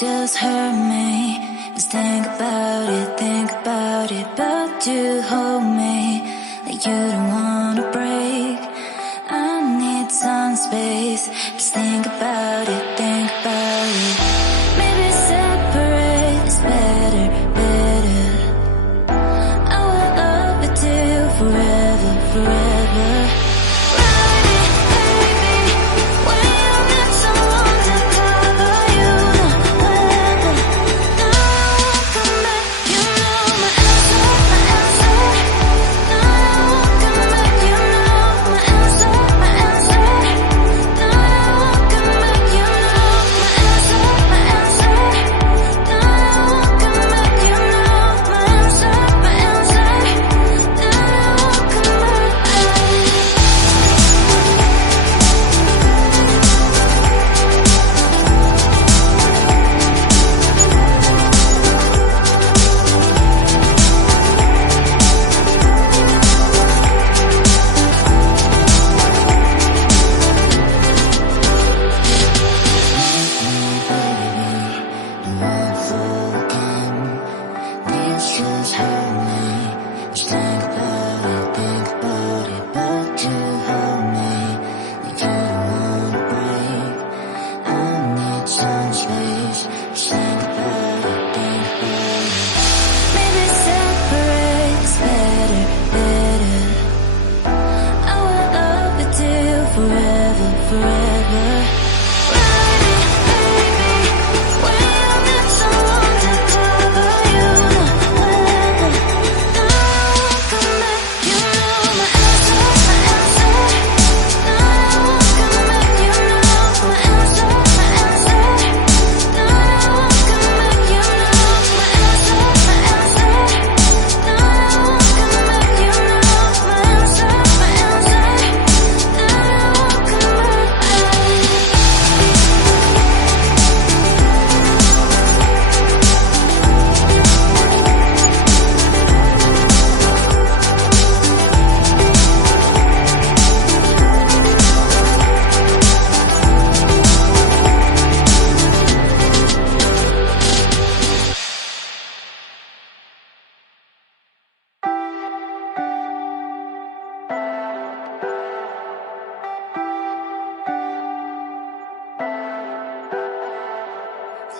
just hurt me. Just think about it, but you hold me like you don't wanna break. I need some space. Just think about it, think about it. Maybe separate is better, better. I will love you till forever, forever.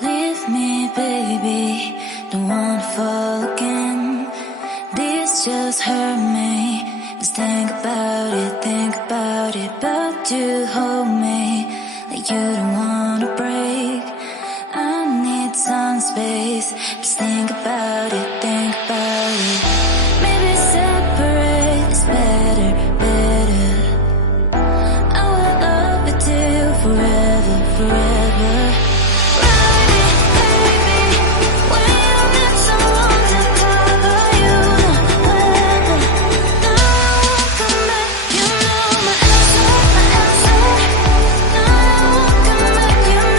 Leave me, baby, don't wanna fall again. This just hurt me. Just think about it, but you hold me like you don't wanna break. I need some space. Just think about it, think about it. Maybe separate is better, better. I will love you till forever, forever. You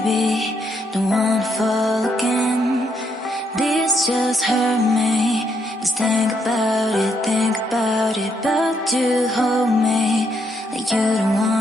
baby, don't wanna fall again. This just hurt me. Just think about it, but you hold me like you don't want